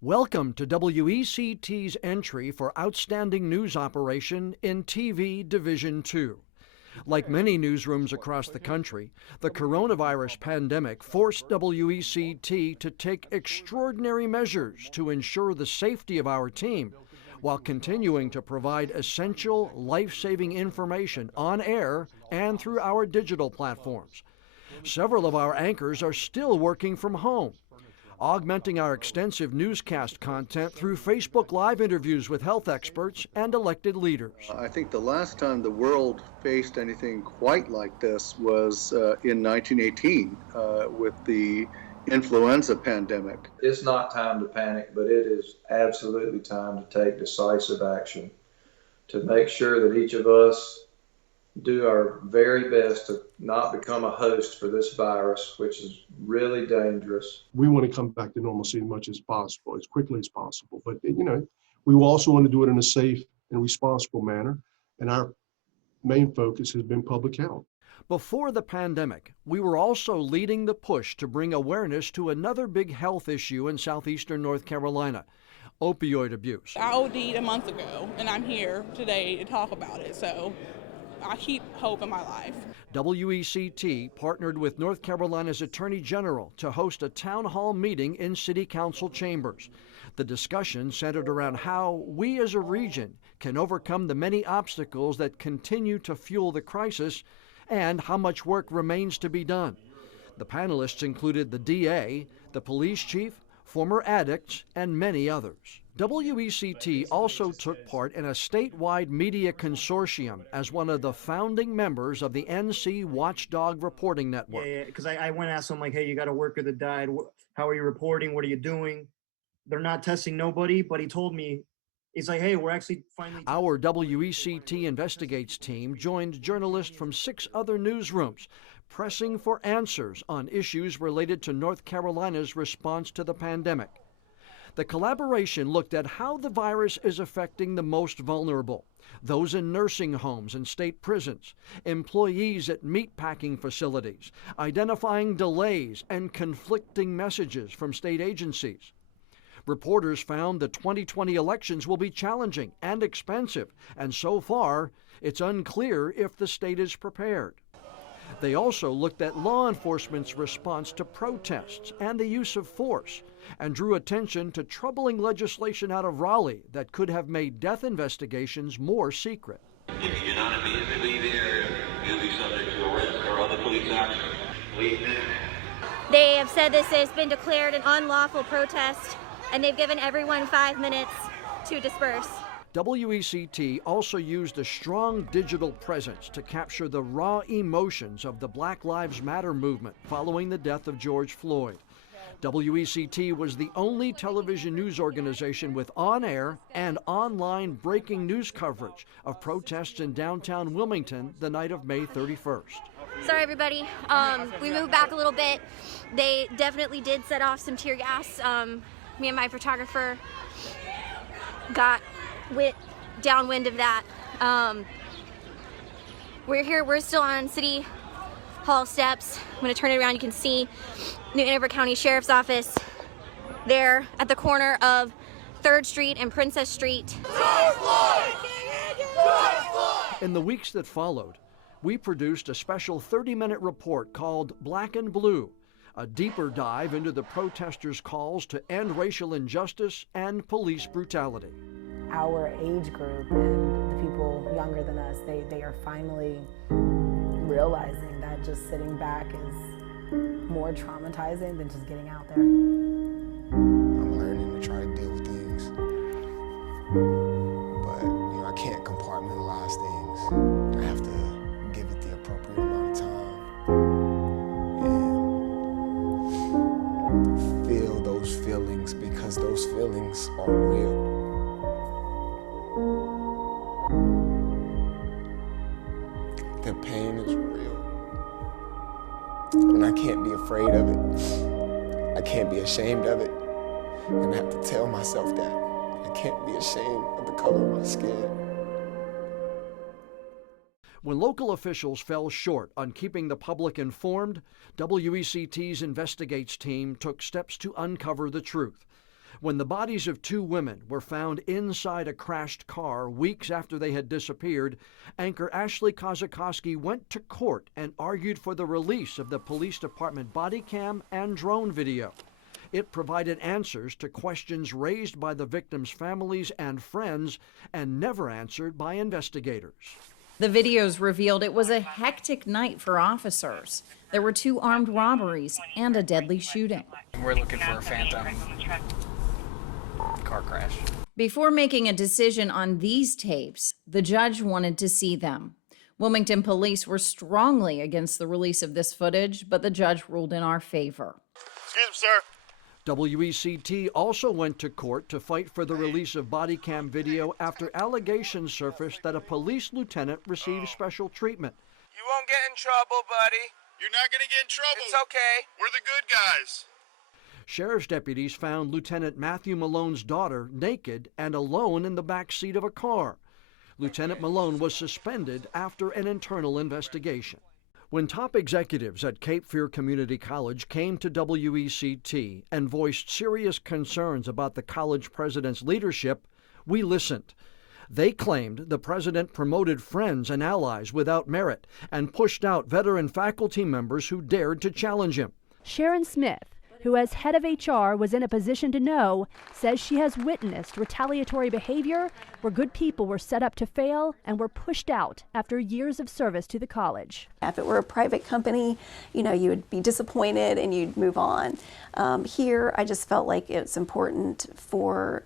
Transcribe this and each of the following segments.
Welcome to WECT's entry for Outstanding News Operation in TV Division 2. Like many newsrooms across the country, the coronavirus pandemic forced WECT to take extraordinary measures to ensure the safety of our team while continuing to provide essential, life-saving information on air and through our digital platforms. Several of our anchors are still working from home, augmenting our extensive newscast content through Facebook Live interviews with health experts and elected leaders. I think the last time the world faced anything quite like this was in 1918 with the influenza pandemic. It's not time to panic, but it is absolutely time to take decisive action to make sure that each of us do our very best to not become a host for this virus, which is really dangerous. We want to come back to normalcy as much as possible, as quickly as possible. But, we also want to do it in a safe and responsible manner. And our main focus has been public health. Before the pandemic, we were also leading the push to bring awareness to another big health issue in southeastern North Carolina, opioid abuse. I OD'd a month ago, and I'm here today to talk about it. So I keep hope in my life. WECT partnered with North Carolina's Attorney General to host a town hall meeting in City Council chambers. The discussion centered around how we as a region can overcome the many obstacles that continue to fuel the crisis and how much work remains to be done. The panelists included the DA, the police chief, former addicts, and many others. WECT also took part in a statewide media consortium as one of the founding members of the NC Watchdog Reporting Network. Yeah, because I went and asked them, like, hey, you got a worker that died. How are you reporting? What are you doing? They're not testing nobody, but he told me, he's like, hey, we're actually finally... Our WECT Investigates team joined journalists from 6 other newsrooms, pressing for answers on issues related to North Carolina's response to the pandemic. The collaboration looked at how the virus is affecting the most vulnerable, those in nursing homes and state prisons, employees at meatpacking facilities, identifying delays and conflicting messages from state agencies. Reporters found the 2020 elections will be challenging and expensive, and so far, it's unclear if the state is prepared. They also looked at law enforcement's response to protests and the use of force, and drew attention to troubling legislation out of Raleigh that could have made death investigations more secret. If you're not immediately there, you'll be subject to arrest or other police action. They have said this has been declared an unlawful protest, and they've given everyone 5 minutes to disperse. WECT also used a strong digital presence to capture the raw emotions of the Black Lives Matter movement following the death of George Floyd. WECT was the only television news organization with on-air and online breaking news coverage of protests in downtown Wilmington the night of May 31st. Sorry, everybody. We moved back a little bit. They definitely did set off some tear gas. Me and my photographer got downwind of that. We're here. We're still on City Hall steps. I'm going to turn it around. You can see New Hanover County Sheriff's Office there at the corner of 3rd Street and Princess Street. In the weeks that followed, we produced a special 30-minute report called Black and Blue, a deeper dive into the protesters' calls to end racial injustice and police brutality. Our age group and the people younger than us, they are finally realizing that just sitting back is more traumatizing than just getting out there. I'm learning to try to deal with things, but I can't compartmentalize things. I have to give it the appropriate amount of time and feel those feelings, because those feelings are real. The pain is real. And I can't be afraid of it. I can't be ashamed of it. And I have to tell myself that. I can't be ashamed of the color of my skin. When local officials fell short on keeping the public informed, WECT's Investigates team took steps to uncover the truth. When the bodies of 2 women were found inside a crashed car weeks after they had disappeared, anchor Ashley Kozakowski went to court and argued for the release of the police department body cam and drone video. It provided answers to questions raised by the victims' families and friends and never answered by investigators. The videos revealed it was a hectic night for officers. There were 2 armed robberies and a deadly shooting. We're looking for a phantom car crash. Before making a decision on these tapes, the judge wanted to see them. Wilmington police were strongly against the release of this footage, but the judge ruled in our favor. Excuse me, sir. WECT also went to court to fight for the release of body cam video after allegations surfaced that a police lieutenant received special treatment. You won't get in trouble, buddy. You're not going to get in trouble. It's okay. We're the good guys. Sheriff's deputies found Lieutenant Matthew Malone's daughter naked and alone in the back seat of a car. Lieutenant Malone was suspended after an internal investigation. When top executives at Cape Fear Community College came to WECT and voiced serious concerns about the college president's leadership, we listened. They claimed the president promoted friends and allies without merit and pushed out veteran faculty members who dared to challenge him. Sharon Smith, who as head of HR was in a position to know, says she has witnessed retaliatory behavior where good people were set up to fail and were pushed out after years of service to the college. If it were a private company, you would be disappointed and you'd move on. Here, I just felt like it's important for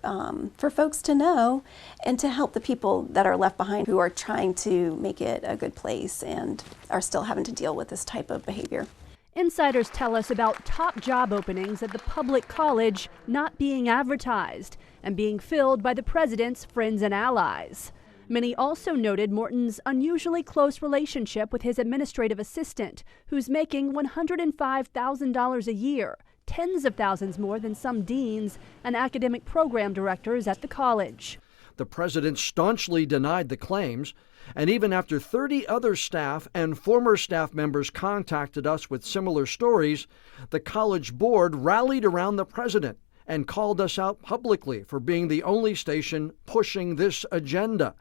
folks to know and to help the people that are left behind who are trying to make it a good place and are still having to deal with this type of behavior. Insiders tell us about top job openings at the public college not being advertised and being filled by the president's friends and allies. Many also noted Morton's unusually close relationship with his administrative assistant, who's making $105,000 a year, tens of thousands more than some deans and academic program directors at the college. The president staunchly denied the claims, and even after 30 other staff and former staff members contacted us with similar stories, the college board rallied around the president and called us out publicly for being the only station pushing this agenda.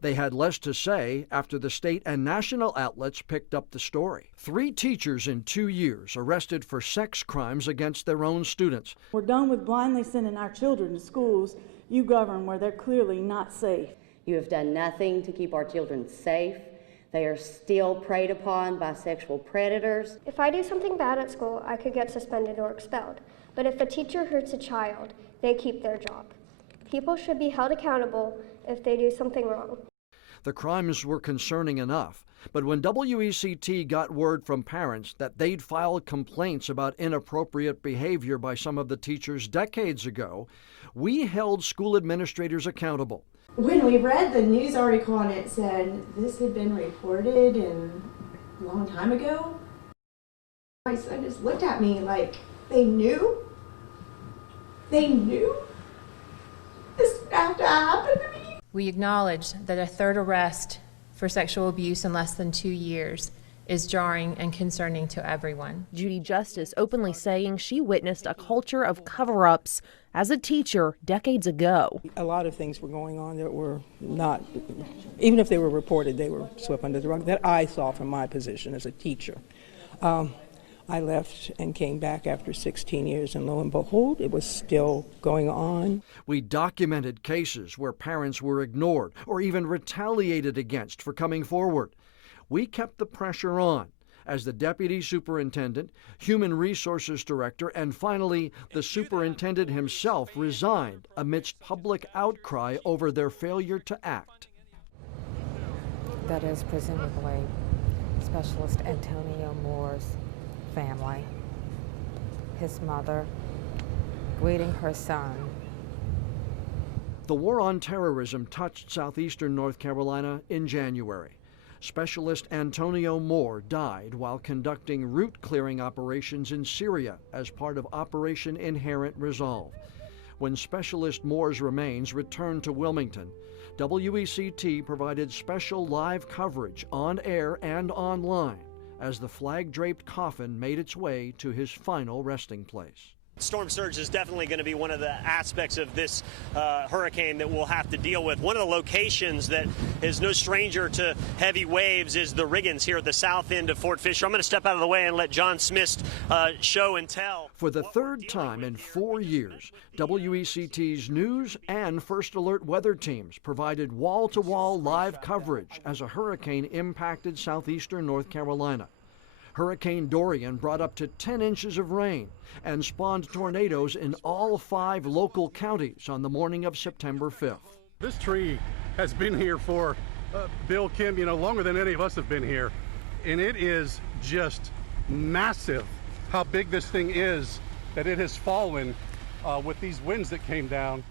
They had less to say after the state and national outlets picked up the story. 3 teachers in 2 years arrested for sex crimes against their own students. We're done with blindly sending our children to schools you govern where they're clearly not safe. You have done nothing to keep our children safe. They are still preyed upon by sexual predators. If I do something bad at school, I could get suspended or expelled. But if a teacher hurts a child, they keep their job. People should be held accountable if they do something wrong. The crimes were concerning enough, but when WECT got word from parents that they'd filed complaints about inappropriate behavior by some of the teachers decades ago, we held school administrators accountable. When we read the news article and it said this had been reported a long time ago, my son just looked at me like, they knew? They knew this would have to happen to me? We acknowledge that a 3rd arrest for sexual abuse in less than 2 years is jarring and concerning to everyone. Judy Justice openly saying she witnessed a culture of cover-ups as a teacher decades ago. A lot of things were going on that were not, even if they were reported, they were swept under the rug, that I saw from my position as a teacher. I left and came back after 16 years, and lo and behold, it was still going on. We documented cases where parents were ignored or even retaliated against for coming forward. We kept the pressure on as the deputy superintendent, human resources director, and finally the superintendent himself resigned amidst public outcry over their failure to act. That is presumably Specialist Antonio Moore's family, his mother, greeting her son. The war on terrorism touched southeastern North Carolina in January. Specialist Antonio Moore died while conducting route-clearing operations in Syria as part of Operation Inherent Resolve. When Specialist Moore's remains returned to Wilmington, WECT provided special live coverage on air and online as the flag-draped coffin made its way to his final resting place. Storm surge is definitely going to be one of the aspects of this hurricane that we'll have to deal with. One of the locations that is no stranger to heavy waves is the Riggins here at the south end of Fort Fisher. I'm going to step out of the way and let John Smith show and tell. For the third time in 4 years, WECT's news and First Alert weather teams provided wall-to-wall live coverage as a hurricane impacted southeastern North Carolina. Hurricane Dorian brought up to 10 inches of rain and spawned tornadoes in all 5 local counties on the morning of September 5th. This tree has been here for, Bill, Kim, longer than any of us have been here. And it is just massive how big this thing is, that it has fallen with these winds that came down.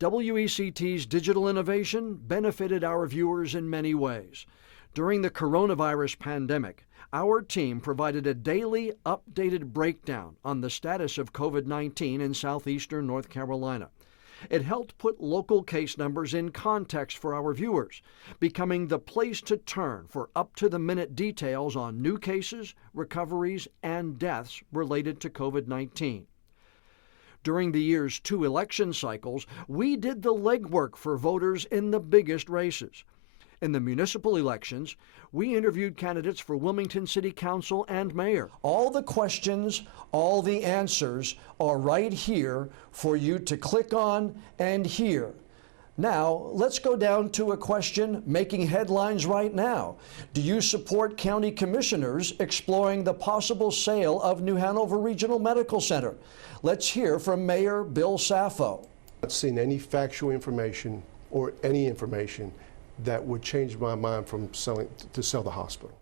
WECT's digital innovation benefited our viewers in many ways. During the coronavirus pandemic, our team provided a daily updated breakdown on the status of COVID-19 in southeastern North Carolina. It helped put local case numbers in context for our viewers, becoming the place to turn for up-to-the-minute details on new cases, recoveries, and deaths related to COVID-19. During the year's 2 election cycles, we did the legwork for voters in the biggest races. In the municipal elections, we interviewed candidates for Wilmington City Council and Mayor. All the questions, all the answers are right here for you to click on and hear. Now, let's go down to a question making headlines right now. Do you support county commissioners exploring the possible sale of New Hanover Regional Medical Center? Let's hear from Mayor Bill Saffo. I've not seen any factual information or any information that would change my mind from selling to sell the hospital.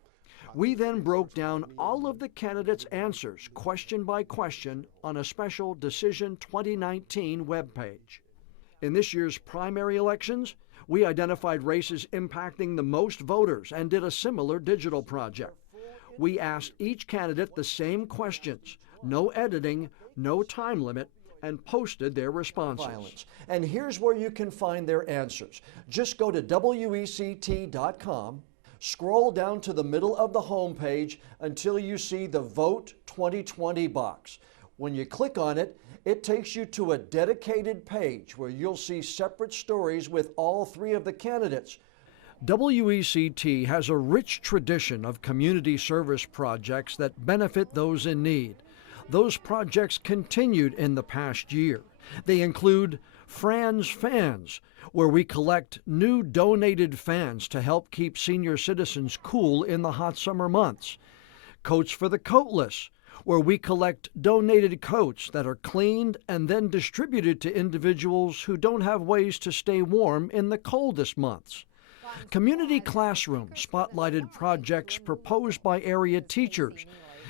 We then broke down all of the candidates' answers, question by question, on a special Decision 2019 webpage. In this year's primary elections, we identified races impacting the most voters and did a similar digital project. We asked each candidate the same questions, no editing, no time limit, and posted their responses. And here's where you can find their answers. Just go to WECT.com, scroll down to the middle of the home page until you see the Vote 2020 box. When you click on it, it takes you to a dedicated page where you'll see separate stories with all 3 of the candidates. WECT has a rich tradition of community service projects that benefit those in need. Those projects continued in the past year. They include Fran's Fans, where we collect new donated fans to help keep senior citizens cool in the hot summer months. Coats for the Coatless, where we collect donated coats that are cleaned and then distributed to individuals who don't have ways to stay warm in the coldest months. Community Classroom spotlighted projects proposed by area teachers,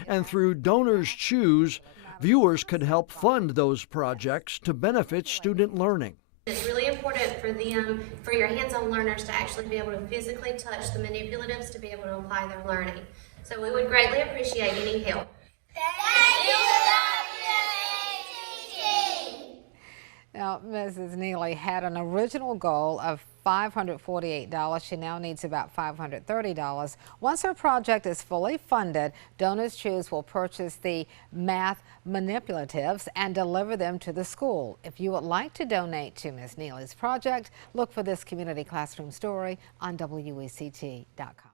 and through Donors Choose, viewers could help fund those projects to benefit student learning. It's really important for them, for your hands-on learners to actually be able to physically touch the manipulatives to be able to apply their learning. So we would greatly appreciate any help. Thank you, WECT! Now, Mrs. Neely had an original goal of $548. She now needs about $530. Once her project is fully funded, Donors Choose will purchase the math manipulatives and deliver them to the school. If you would like to donate to Ms. Neely's project, look for this community classroom story on WECT.com.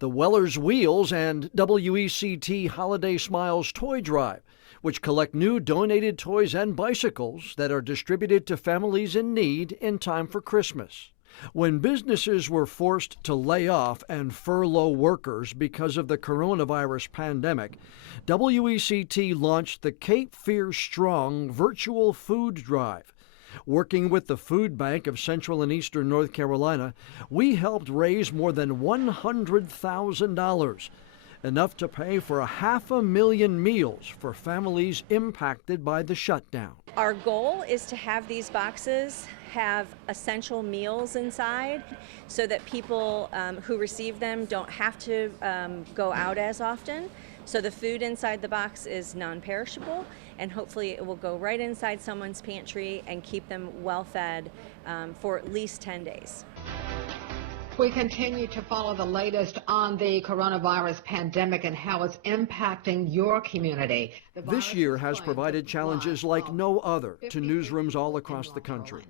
The Weller's Wheels and WECT Holiday Smiles Toy Drive, which collect new donated toys and bicycles that are distributed to families in need in time for Christmas. When businesses were forced to lay off and furlough workers because of the coronavirus pandemic, WECT launched the Cape Fear Strong Virtual Food Drive. Working with the Food Bank of Central and Eastern North Carolina, we helped raise more than $100,000, enough to pay for 500,000 meals for families impacted by the shutdown. Our goal is to have these boxes have essential meals inside so that people who receive them don't have to go out as often. So the food inside the box is non-perishable, and hopefully it will go right inside someone's pantry and keep them well fed for at least 10 days. We continue to follow the latest on the coronavirus pandemic and how it's impacting your community. This year has provided challenges like no other to newsrooms all across the country.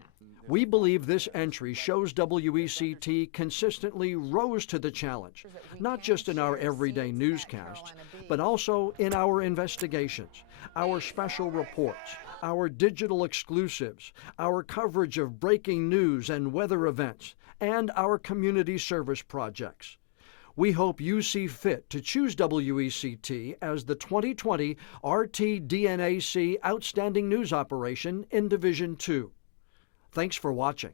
We believe this entry shows WECT consistently rose to the challenge, not just in our everyday newscasts, but also in our investigations, our special reports, our digital exclusives, our coverage of breaking news and weather events, and our community service projects. We hope you see fit to choose WECT as the 2020 RTDNAC Outstanding News Operation in Division 2. Thanks for watching.